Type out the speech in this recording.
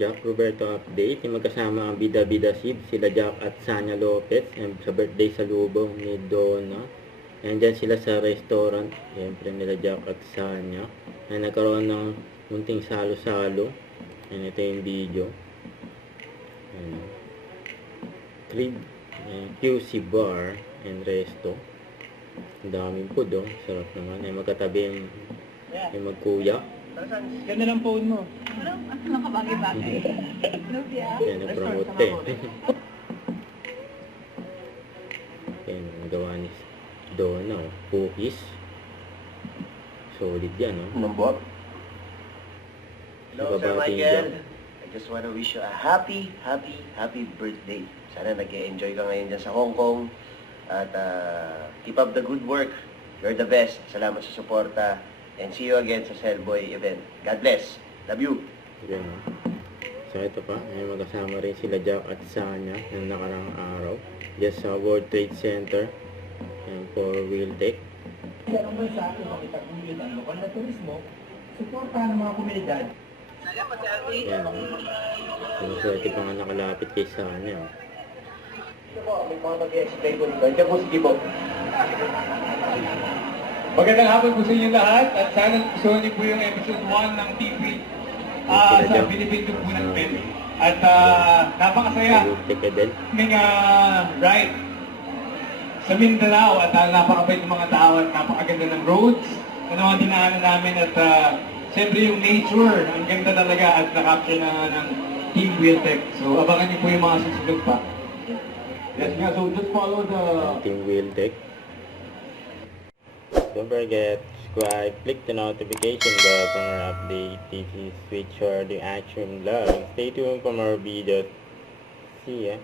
Jack Roberto update. Yung magkasama ang bida-bida Sid, sila Jack at Sanya Lopez. And sa birthday sa lubong ni Donna. And dyan sila sa restaurant. Siyempre nila Jack at Sanya. And nagkaroon ng munting salo-salo. And ito yung video. And, Crib, QC Bar and Resto. Ang daming food, oh. Sarap naman. Ay magkatabi yung magkuya. Ganda ng phone mo. Ano ka bagay-bagay? Nubia? Yan, nag-promote eh. Yan, nagawa ni Donna, oh. Cookies. Solid yan, oh. Nambot. Hello, Sir Babati Michael. dyan. I just want to wish you a happy birthday. Sana nag-enjoy ka ngayon dyan sa Hong Kong. At keep up the good work. You're the best. Salamat sa suporta. And see you again sa Cellboy event. God bless. Love you. Yan, oh. So ito pa, may magkasama rin sila Jack at Sanya ng nakarang araw. Just sa World Trade Center. And for Wheel Tech. Ganun ba sa akin makita kung yun ang lokal na turismo, suportahan ng mga komunidad. Yan, oh. Maswerte pa nga nakalapit kay Sanya, oh. Ito po, may mga mag-explain ko dito. Ito po si Gibo. Magandang hapon po sa inyo lahat at sana gusto niyo po yung episode 1 ng TV sa Philippine po natin. At napakasaya Wheel Tech din. kaming ride sa Mindanao at napakabait ng mga tao at napakaganda ng roads na mga dinaanan namin at siyempre yung nature, ang ganda talaga at na-capture ng Team Wheeltech. So abangan niyo po yung mga susunod pa. Yes nga, so just follow the... Team Wheel Tech. Don't forget, subscribe, click the notification bell for more updates. This is Switch for the Action Vlog. Stay tuned for more videos. See ya.